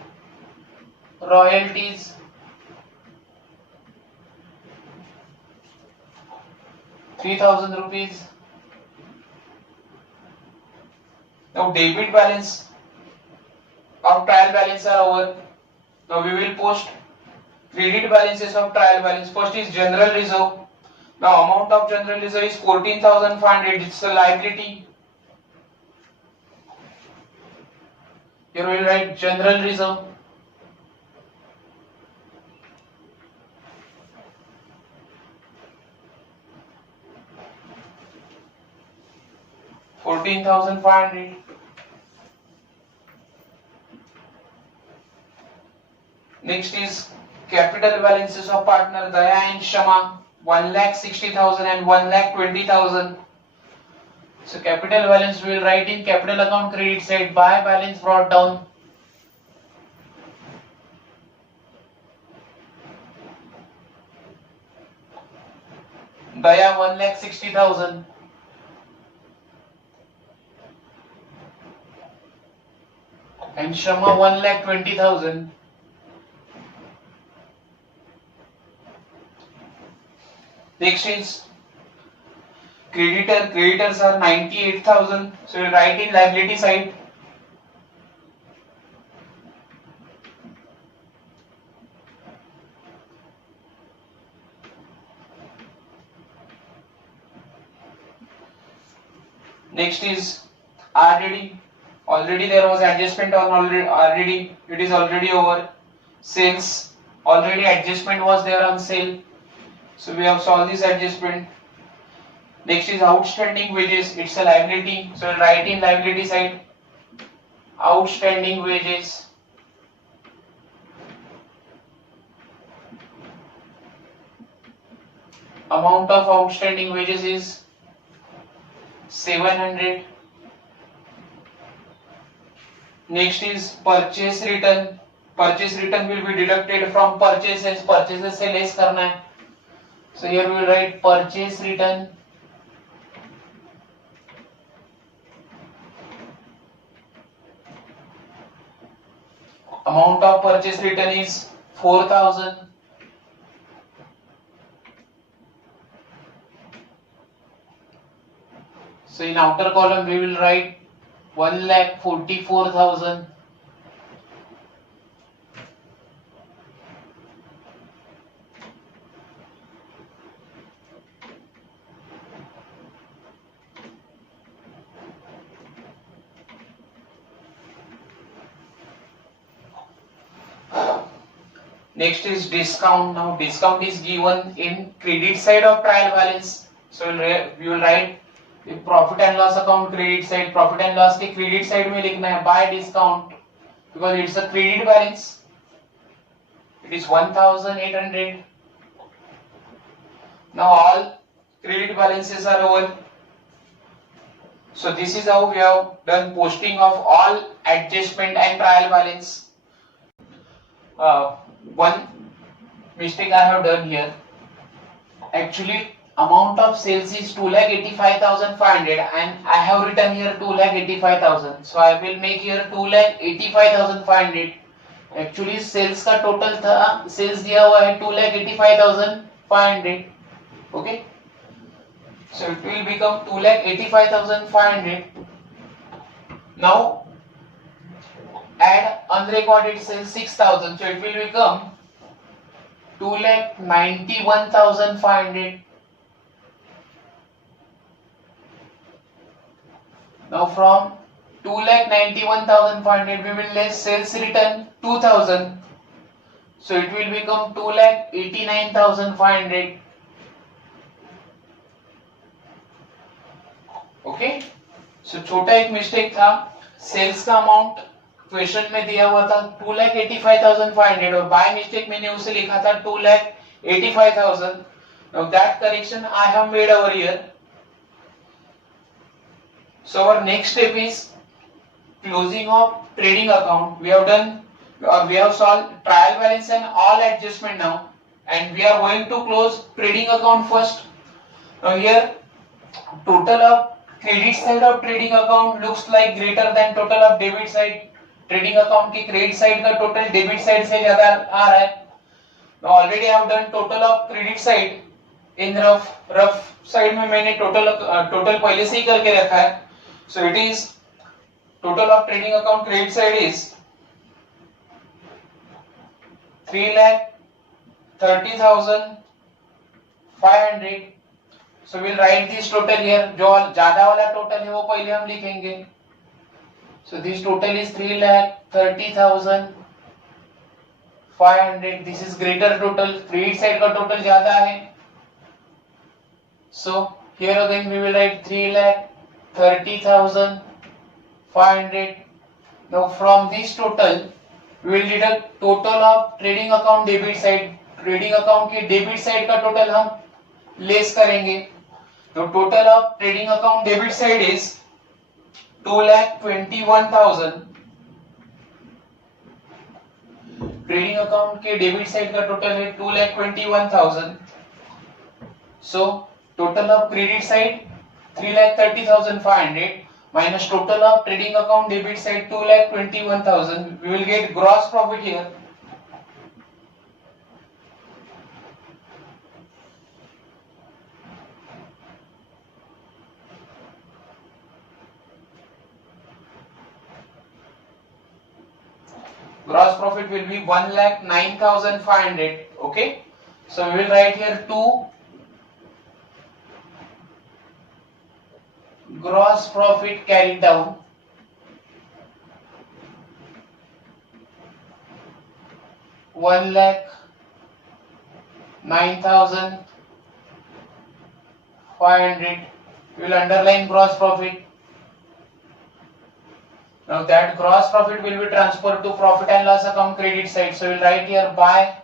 royalties. 3,000 rupees. Now debit balance of trial balance are over. Now we will post credit balances of trial balance. First is general reserve. Now amount of general reserve is 14,500. It's a liability. Here we will write general reserve. 14,500. Next is capital balances of partner Daya and Shama, 1,60,000 and 1,20,000. So capital balance we will write in capital account credit side by balance brought down. Daya 1,60,000. And Shama 1,20,000. Next is creditors are 98,000. So we write in liability side. Next is RDD. Already there was adjustment on already. It is already over. Sales. Already adjustment was there on sale. So we have solved this adjustment. Next is outstanding wages. It's a liability. So we'll write in liability side. Outstanding wages. Amount of outstanding wages is 700. Next is purchase return. Purchase return will be deducted from purchases. Purchases से less करना है. So here we will write purchase return. Amount of purchase return is 4,000. So in outer column we will write 1,44,000. Next is discount. Now discount is given in credit side of trial balance. So we will write the profit and loss account credit side. Profit and loss के credit side में लिखना है by discount because it's a credit balance. It is 1,800. Now all credit balances are over. So this is how we have done posting of all adjustment and trial balance. One mistake I have done here. Actually, amount of sales is 2,85,500 and I have written here 2,85,000. So I will make here 2,85,500. Actually sales का total था, sales दिया हुआ है 2,85,500. Okay. So it will become 2,85,500. Now add unrecorded sales 6,000. So it will become 2,91,500. Now from 2,91,500 we will less sales return 2,000. So it will become 2,89,500. Okay. So छोटा एक mistake था. Sales का amount question में दिया हुआ था 2,85,500 और बाय मिस्टेक मैंने उसे लिखा था 2,85,000. Now that correction I have made over here. So our next step is closing of trading account. We have solved trial balance and all adjustment now, and we are going to close trading account first. Now here total of credit side of trading account looks like greater than total of debit side. Trading account की credit side का total debit side से ज़्यादा आ रहा है. Now already I have done total of credit side. In rough side में मैंने total पहले से ही करके रखा है. So it is total of trading account credit side is 3,30,500. So we'll write this total here. जो ज़्यादा वाला total है वो पहले हम लिखेंगे. So this total is 3,30,500. This is greater total. Credit side का total ज़्यादा है. So here again we will write 3,30,500. 30,500. Now from this total we will deduct total of trading account debit side. Trading account की debit side का total हम less करेंगे. तो total of trading account debit side is 2,21,000. Trading account के debit side का total है 2,21,000. So total of credit side 3,30,500 minus total of trading account debit side 2,21,000. We will get gross profit here. Gross profit will be 1,09,500. Okay, so we will write here 2 gross profit carried down. One lakh 9,500. We will underline gross profit. Now that gross profit will be transferred to profit and loss account credit side. So we will write here by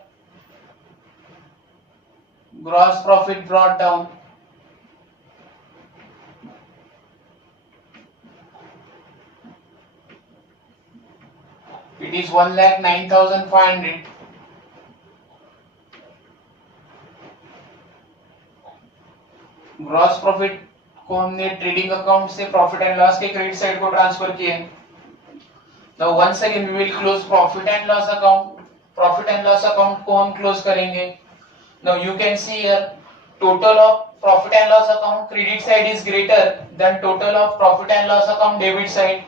gross profit brought down. It is 1,09,500. Gross profit को हमने trading account से profit and loss के credit side को transfer किए. Now once again we will close profit and loss account. Profit and loss account को हम close करेंगे. Now you can see here total of profit and loss account credit side is greater than total of profit and loss account debit side.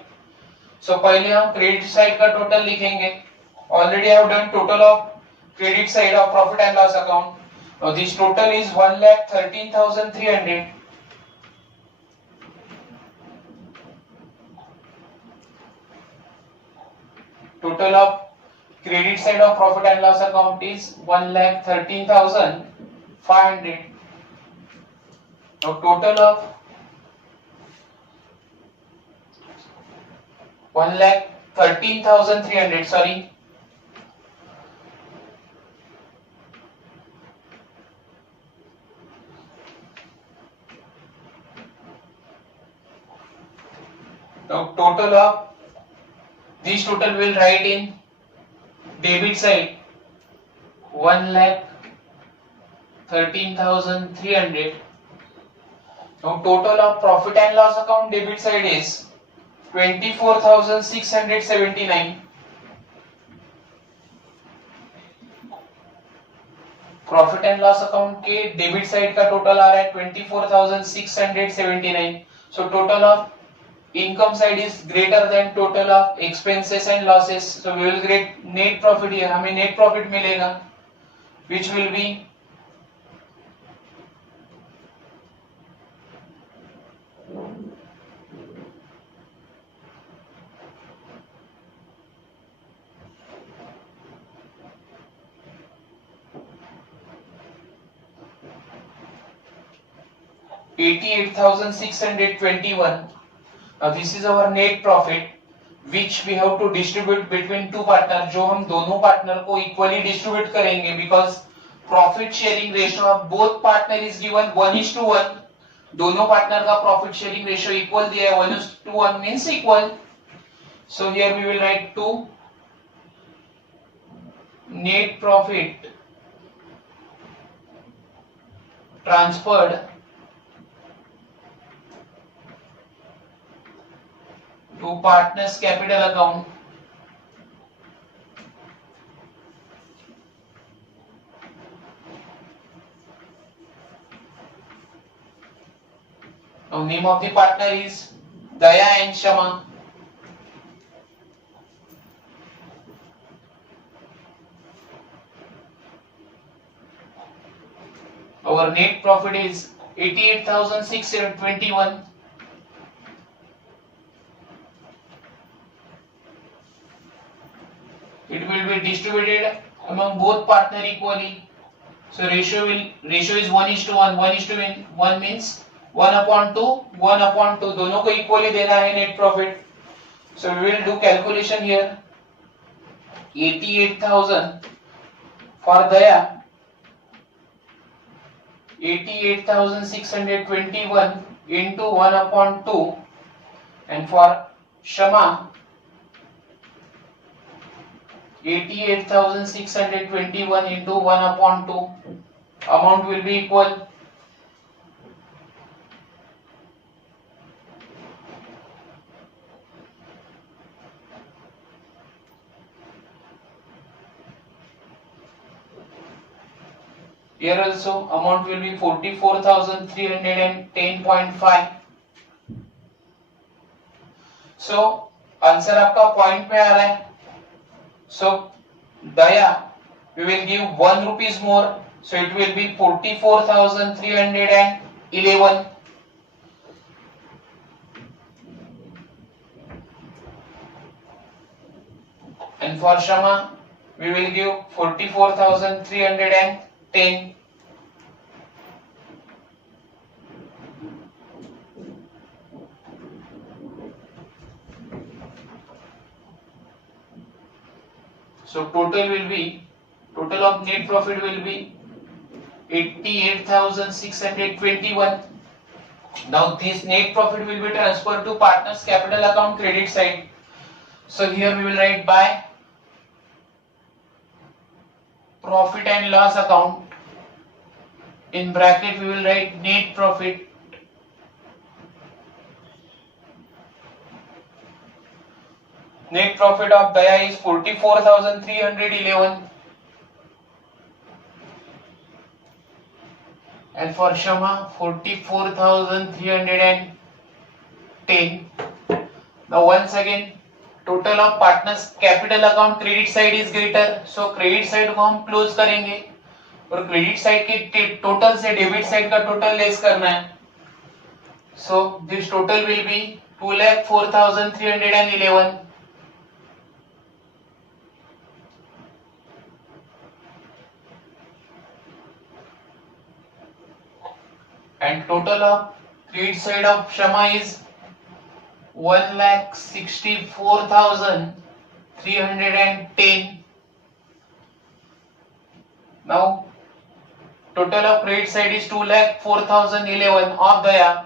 So पहले हम credit side का total लिखेंगे. Already I have done total of credit side of profit and loss account. Now this total is 1,13,300. Total of credit side of profit and loss account is 1,13,500. Now total of 1,13,300. Sorry. Now total of this total will write in debit side 1,13,300. Now total of profit and loss account debit side is 24,679. Profit and loss account के debit side का total आ रहा है 24,679. So total of income side is greater than total of expenses and losses, so we will get net profit here. हमें net profit मिलेगा which will be 88,621. Now this is our net profit which we have to distribute between two partners. जो हम दोनों partner को equally distribute करेंगे because profit sharing ratio of both partner is given 1:1. दोनों partner का profit sharing ratio equal दिया है 1:1 means equal. So here we will write 2 net profit transferred to partners capital account. Now name of the partner is Daya and Shama. Our net profit is 88,621. It will be distributed among both partner equally. So ratio is 1:1. 1:1 means 1/2 दोनों को equally देना है net profit. So we will do calculation here. 88,000 for Daya, 88,621 into 1/2, and for Shama 88,621 into 1/2. Amount will be equal. Here also amount will be 44,310.5. So answer आपका point पे आ रहा है. So Daya, we will give 1 rupees more, so it will be 44,311. And for Shama, we will give 44,310. So total of net profit will be 88,621. Now this net profit will be transferred to partners capital account credit side. So here we will write by profit and loss account. In bracket we will write net profit. Net profit of Daya is 44,311. And for Shama 44,310. Now once again total of partners capital account credit side is greater, so credit side को हम close करेंगे और credit side के total से debit side का total less करना है. So this total will be 2,04,311. And total of credit side of Shama is 1,64,310. Now total of credit side is 2,04,011 of Daya.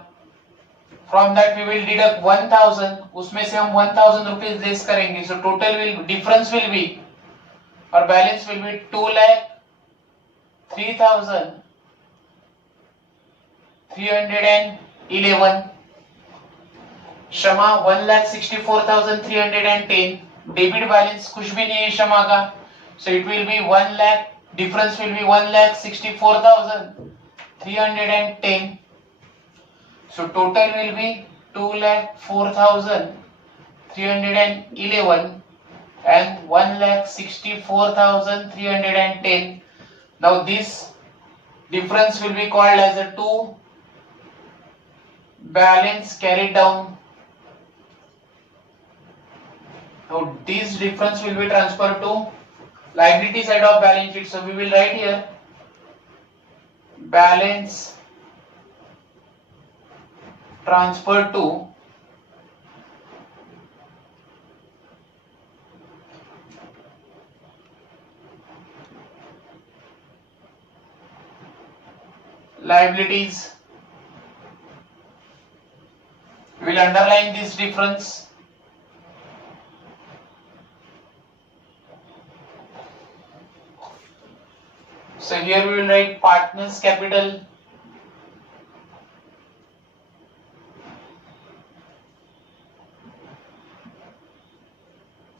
From that we will deduct 1,000. उसमें से हम 1,000 rupees less करेंगे. So total difference will be, और balance will be 2,03,311. Shama 1,64,310. Debit balance कुछ भी नहीं है Shama का. So it will be 1 lakh. Difference will be 1,64,310. So total will be 2,04,311 and 1,64,310. Now this difference will be called as a two balance carried down. Now this difference will be transferred to liability side of balance sheet. So we will write here balance transferred to liabilities. We will underline this difference. So here we will write partners capital.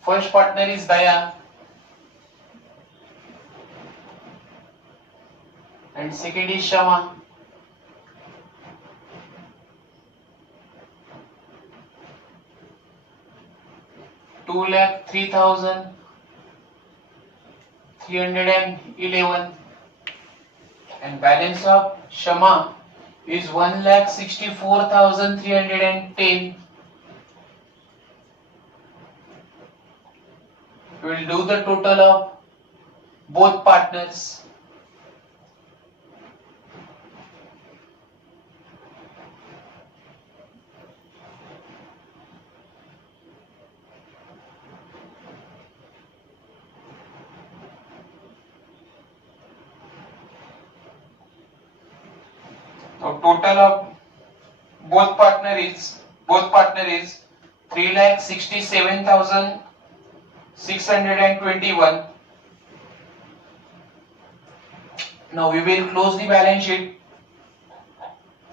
First partner is Daya and second is Shama. Two lakh 3,311 and balance of Shama is 1,64,310. We will do the total of both partners. Now total of both partner is 3,67,621. Now we will close the balance sheet.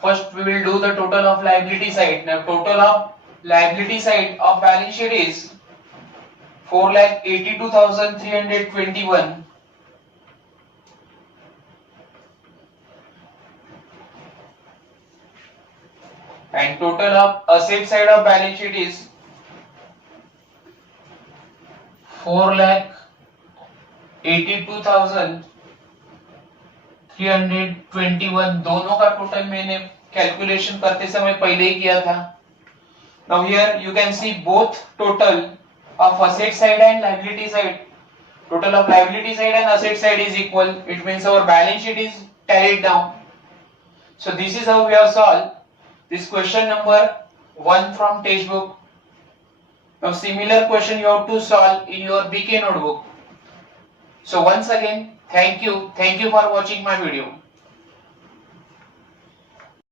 First we will do the total of liability side. Now total of liability side of balance sheet is 4,82,321. And total of asset side of balance sheet is 4,82,321. दोनों का total मैंने calculation करते समय पहले ही किया था. Now here you can see both total of asset side and liability side. Total of liability side and asset side is equal. It means our balance sheet is carried down. So this is how we have solved this question number 1 from textbook. Now similar question you have to solve in your BK notebook. So once again, thank you for watching my video.